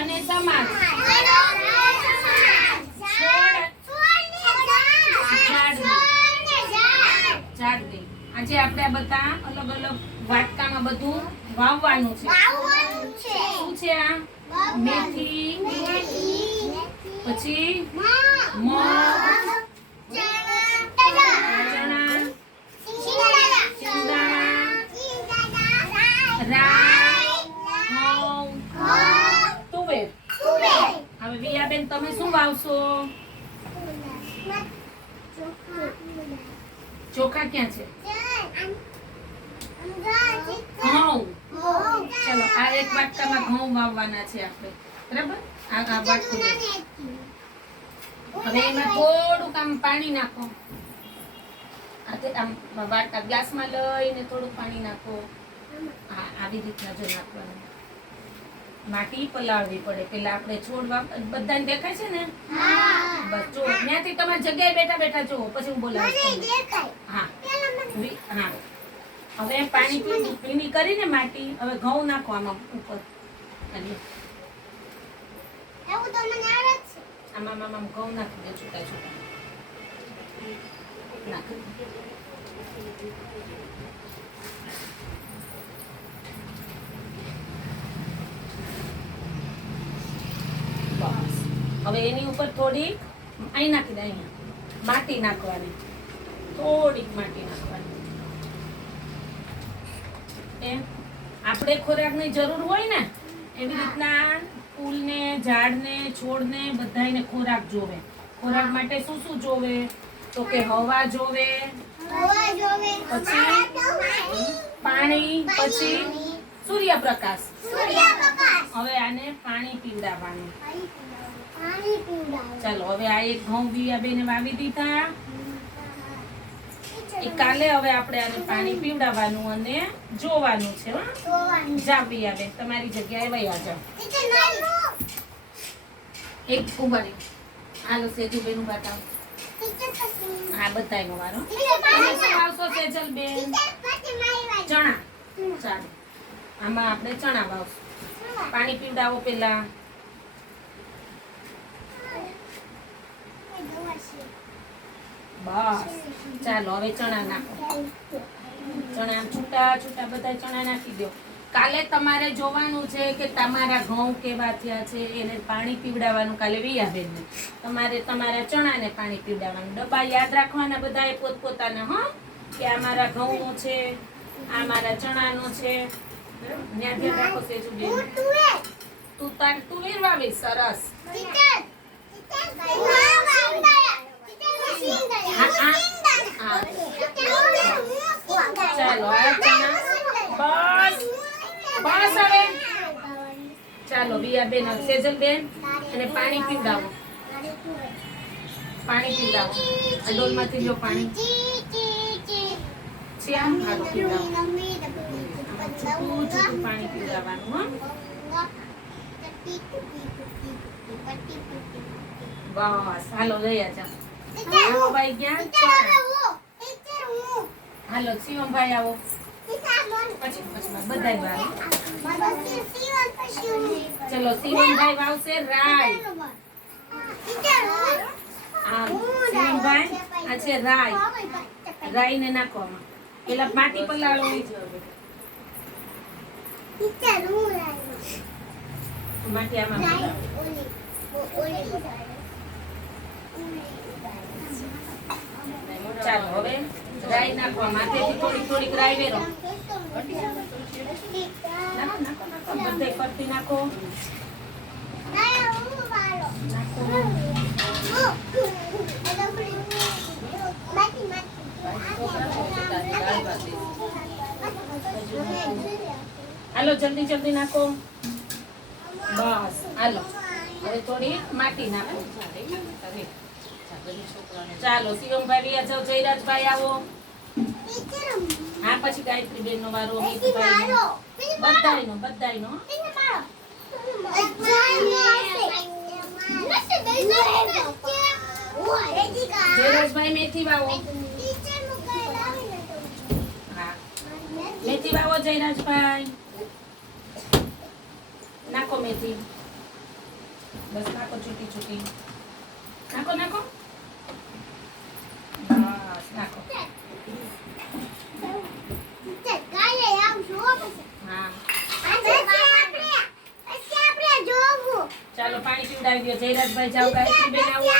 અને સમાસ. ઝાડની. આજે આપણે આ બધા અલગ અલગ વાટકામાં બધું વાવવાનું છે. શું છે આ? મેથી, પછી મગ, ચણા, શિંગદાણા, રાઈ, ઘઉં, તુવેર. હવે વિયાબેન તમે શું વાવશો? ચોખા ક્યાં છે? ઘઉં. ચલો આ એક વાટકામાં ઘઉં વાવવાના છે આપણે, બરાબર? આ વાટકું હવે એમાં થોડુંક આમ પાણી નાખો. આમ વાટકા ગ્લાસમાં લઈને થોડુંક પાણી નાખો. હા, આવી રીતના જો નાખવાનું. માટી પલાળવી પડે. પેલા આપણે છોડવા બધાને દેખાય છે ને? બસ જો ત્યાંથી તમારી જગ્યાએ બેઠા બેઠા જો, પછી હું બોલાવીશ. હા હા. હવે પાણી ભીની કરીને માટી, હવે ઘઉં નાખો આમાં ઉપર. આમાં ઘઉં નાખી દે છૂટા છૂટા. નાખી બસ. હવે એની ઉપર થોડીક અહીં નાખી દે, અહીંયા માટી નાખવાની, થોડીક માટી નાખવાની. એમ આપણે ખોરાકની જરૂર હોય ને એવી રીતના ફૂલને, ઝાડને, છોડને બધાને ખોરાક જોવે. ખોરાક માટે શું શું જોવે? તો કે હવા જોવે, પછી પાણી, પછી સૂર્યપ્રકાશ. હવે આને પાણી પીવડાવવાનું. ચાલો હવે આ એક ઘઉં વિયાબેને વાવી દીધા. કાલે હવે આપણે આને પાણી પીવડાવવાનું અને જોવાનું છે. જા વિયાબેન તમારી જગ્યાએ વયા જાઓ. એક ઉભારી. હાલો સેજુબેન ઉભા થાવ. હા બધાયનો વારો. તમે શું વાવશો સેજલબેન? ચણા. ચાલો આમાં આપણે ચણા વાવશું. પાણી પીવડાવો પેલા. બસ ચાલો હવે ચણા નાખો. ચણા છૂટા છૂટા બધા ચણા નાખી દો. કાલે તમારે જોવાનું છે કે તમારા ઘઉં કેવા થયા છે, એને પાણી પીવડાવવાનું કાલે વિયાબેનને. તમારે તમારા ચણાને પાણી પીવડાવવાનું. ડબ્બા યાદ રાખવાના બધાએ પોતપોતાના. હા, કે આ મારા ઘઉંનો છે, આ મારા ચણાનો છે. ધ્યાન રાખો સેજુબેન. તુવેર વાવી. સરસ. ચાલો બસ બસ. હવે ચાલો વિયાબેન, સેજલબેન અને પાણી પીવડાવો. પાણી પીવડાવો. આ ડોલમાંથી લ્યો પાણી. હાલો પીવડાવો. છૂટું છૂટું પાણી પીવડાવવાનું. બસ હાલો લઈ આજા. હાલો ભાઈ ગયા. હાલો શિવમભાઈ આવો. પછી બધાય વાવ. ચલો શિવમભાઈ વાવશે રાઈ. શિવમભાઈ આ છે રાઈ. રાઈ ને નાખો આમાં. પેલા માટી પલાળો. માટી આમાં ચાલો હવે રાઈ નાખવા. માથેથી થોડીક થોડીક રાઈ વેરો. નાખો નાખો નાખો. બધે ફરતી નાખો. હાલો જલ્દી જલ્દી નાખો. બસ હાલો હવે થોડી માટી નાખો. ચાલો શિવમભાઈ આ જાઓ. જયરાજભાઈ આવો. હા પછી ગાયત્રી બેન નો વારો. બધાયનો બધાયનો. જયરાજભાઈ મેથી વાવો. હા મેથી વાવો જયરાજભાઈ. નાખો મેથી. બસ નાખો છૂટી છૂટી. નાખો નાખો. બસ નાખો. હા ચાલો પાણી પીવડાવી દો. જયરાજભાઈ જાઓ, ગાયત્રીબેન આવો.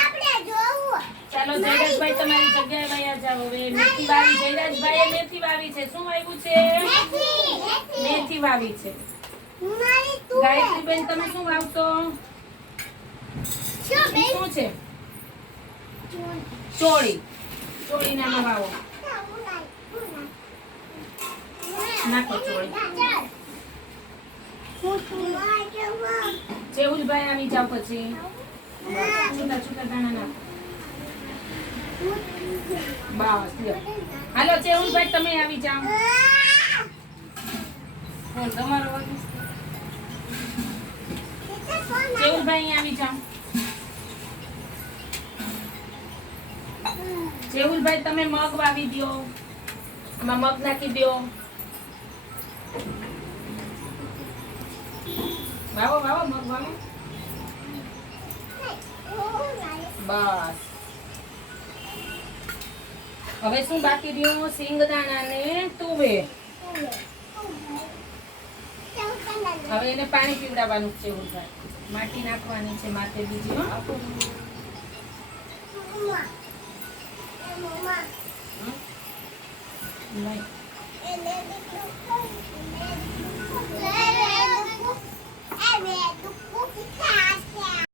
ચાલો જયરાજભાઈ તમારી જગ્યાએ વયા જાઓ. હવે મેથી વાવી, જયરાજભાઈએ મેથી વાવી છે. શું વાવ્યું છે? મેથી વાવી છે. ગાયત્રીબેન તમે શું વાવશો? શું છે? ચોળી. ચોળી નામાં વાવો. નાખો ચોળી. ચેહુલભાઈ આવી જાવ પછી. છૂટા છૂટા દાણા નાખો. બસ લ્યો. હાલો ચેહુલભાઈ તમે આવી જાઓ. તમારો ચેહુલભાઈ આવી જાઓ. ચેહુલભાઈ તમે મગ વાવી દો. આમાં મગ નાખી દો. વાવો વાવો મગ વાવો. બસ હવે શું બાકી રહ્યું? સિંગદાણા ને તુવેર. હવે એને પાણી પીવડાવવાનું છે. માટી નાખવાની છે માથે બીજી. નહીં